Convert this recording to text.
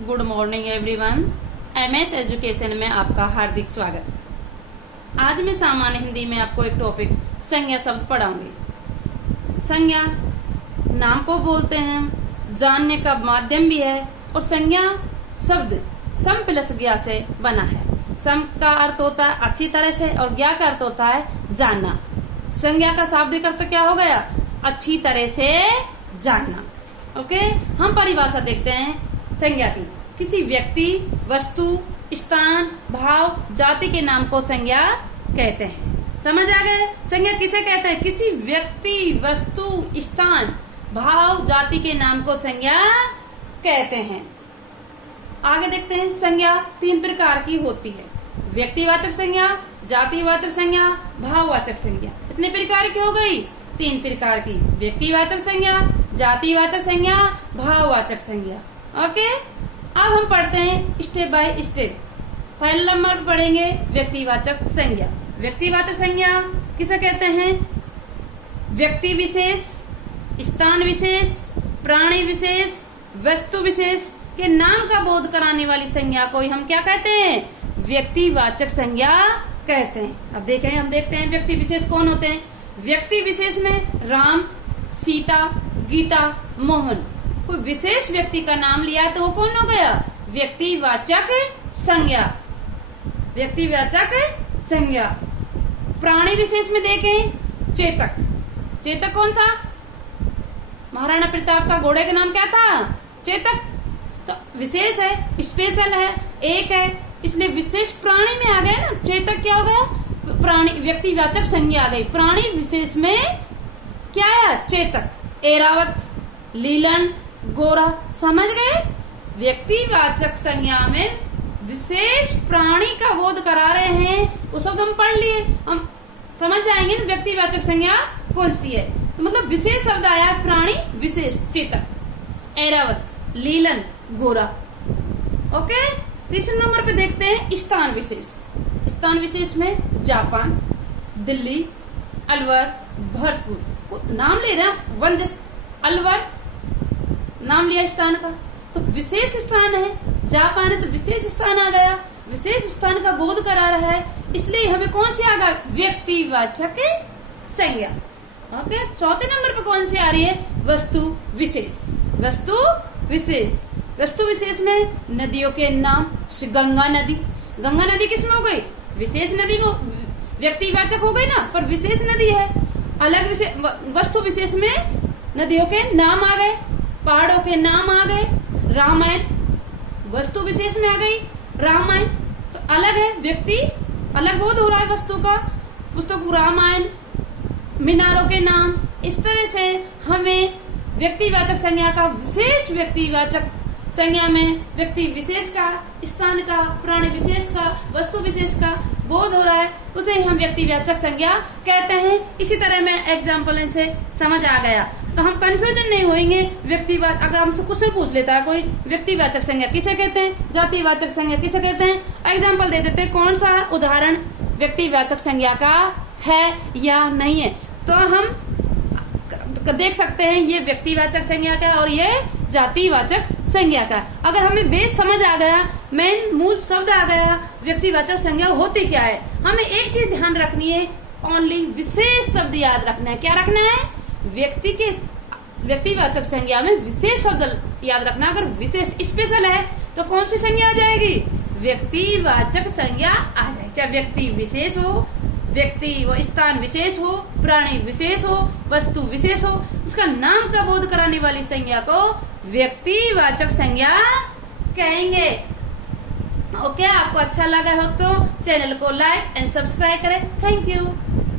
Good morning everyone. MS education में आपका हार्दिक स्वागत। आज मैं सामान्य हिंदी में आपको एक टॉपिक संज्ञा शब्द पढ़ाऊंगी। संज्ञा नाम को बोलते हैं, जानने का माध्यम भी है और संज्ञा शब्द सम प्लस ज्ञा से बना है। सम का अर्थ होता है अच्छी तरह से और ज्ञा का अर्थ होता है जानना। संज्ञा का शाब्दिक अर्थ क्या हो गया? अच्छी तरह से जानना। ओके, हम परिभाषा देखते हैं संज्ञा की। किसी व्यक्ति, वस्तु, स्थान, भाव, जाति के नाम को संज्ञा कहते हैं। समझ आ गए? संज्ञा किसे कहते हैं? किसी व्यक्ति, वस्तु, स्थान, भाव, जाति के नाम को संज्ञा कहते हैं। आगे देखते हैं। संज्ञा 3 प्रकार की होती है। व्यक्तिवाचक संज्ञा, जातिवाचक संज्ञा, भाववाचक संज्ञा। इतने प्रकार की हो गई? 3 प्रकार की। व्यक्तिवाचक संज्ञा, जातिवाचक संज्ञा, भाववाचक संज्ञा। ओके, अब हम पढ़ते हैं स्टेप बाय स्टेप। पहले नंबर पर पढ़ेंगे व्यक्तिवाचक संज्ञा। व्यक्तिवाचक संज्ञा किसे कहते हैं? व्यक्ति विशेष, स्थान विशेष, प्राणी विशेष, वस्तु विशेष के नाम का बोध कराने वाली संज्ञा को हम क्या कहते हैं? व्यक्तिवाचक संज्ञा कहते हैं। अब देखें, हम देखते हैं व्यक्ति विशेष कौन होते हैं। व्यक्ति विशेष में राम, सीता, गीता, मोहन। कोई विशेष व्यक्ति का नाम लिया तो वो कौन हो गया? व्यक्तिवाचक संज्ञा। व्यक्तिवाचक संज्ञा। प्राणी विशेष में देखें चेतक। चेतक कौन था? महाराणा प्रताप का घोड़े का नाम क्या था? चेतक। तो विशेष है, स्पेशल है, एक है, इसलिए विशेष प्राणी में आ गया ना। चेतक क्या हो गया? प्राणी व्यक्तिवाचक संज्ञा आ गई। प्राणी विशेष में क्या है? चेतक, ऐरावत, लीलन, गोरा। समझ गए? व्यक्तिवाचक संज्ञा में विशेष प्राणी का बोध करा रहे हैं, वो शब्द हम पढ़ लिए, हम समझ जाएंगे ना व्यक्तिवाचक संज्ञा कौन सी है। तो मतलब विशेष शब्द आया, प्राणी विशेष, चेतक, ऐरावत, लीलन, गोरा। ओके, तीसरे नंबर पे देखते हैं स्थान विशेष। स्थान विशेष में जापान, दिल्ली, अलवर, भरतपुर। नाम ले रहे हैं, वन अलवर नाम लिया स्थान का, तो विशेष स्थान है। जापान है तो विशेष स्थान आ गया, विशेष स्थान का बोध करा रहा है, इसलिए हमें कौन सी आ गया? व्यक्तिवाचक संज्ञा। ओके, चौथे नंबर पे कौन सी आ रही है? वस्तु विशेष। वस्तु विशेष। वस्तु विशेष में नदियों के नाम। गंगा नदी। गंगा नदी किसमें हो गई? विशेष नदी में, व्यक्तिवाचक हो गई ना, पर विशेष नदी है। अलग विशेष। वस्तु विशेष में नदियों के नाम आ गए, पहाड़ों के नाम आ गए। रामायण वस्तु विशेष में आ गई, रामायण तो अलग है, व्यक्ति अलग बोध हो रहा है वस्तु का। पुस्तक रामायण, मीनारों के नाम। इस तरह से हमें व्यक्तिवाचक संज्ञा का, विशेष व्यक्तिवाचक संज्ञा में व्यक्ति विशेष का, स्थान का, प्राणी विशेष का, वस्तु विशेष का बोध हो रहा है, उसे हम व्यक्तिवाचक संज्ञा कहते हैं। इसी तरह में एग्जाम्पल से समझ आ गया तो हम कंफ्यूजन नहीं होंगे। व्यक्तिवाचक, अगर हमसे क्वेश्चन पूछ लेता है कोई, व्यक्तिवाचक संज्ञा किसे कहते हैं, जातिवाचक संज्ञा किसे कहते हैं, एग्जाम्पल दे देते हैं, कौन सा उदाहरण व्यक्तिवाचक संज्ञा का है या नहीं है, तो हम देख सकते हैं ये व्यक्तिवाचक संज्ञा का और ये जातिवाचक संज्ञा का। अगर हमें बेस समझ आ गया, मेन मूल शब्द आ गया, व्यक्तिवाचक संज्ञा होती क्या है, हमें एक चीज ध्यान रखनी है, ओनली विशेष शब्द याद रखना है। क्या रखना है? व्यक्ति के व्यक्तिवाचक संज्ञा में विशेष शब्द याद रखना। अगर विशेष स्पेशल है तो कौन सी संज्ञा आ जाएगी? व्यक्तिवाचक संज्ञा आ जाएगी। चाहे व्यक्ति विशेष हो, व्यक्ति वो स्थान विशेष हो, प्राणी विशेष हो, वस्तु विशेष हो, उसका नाम का बोध कराने वाली संज्ञा को व्यक्तिवाचक संज्ञा कहेंगे। ओके, आपको अच्छा लगा हो तो चैनल को लाइक एंड सब्सक्राइब करें। Thank you.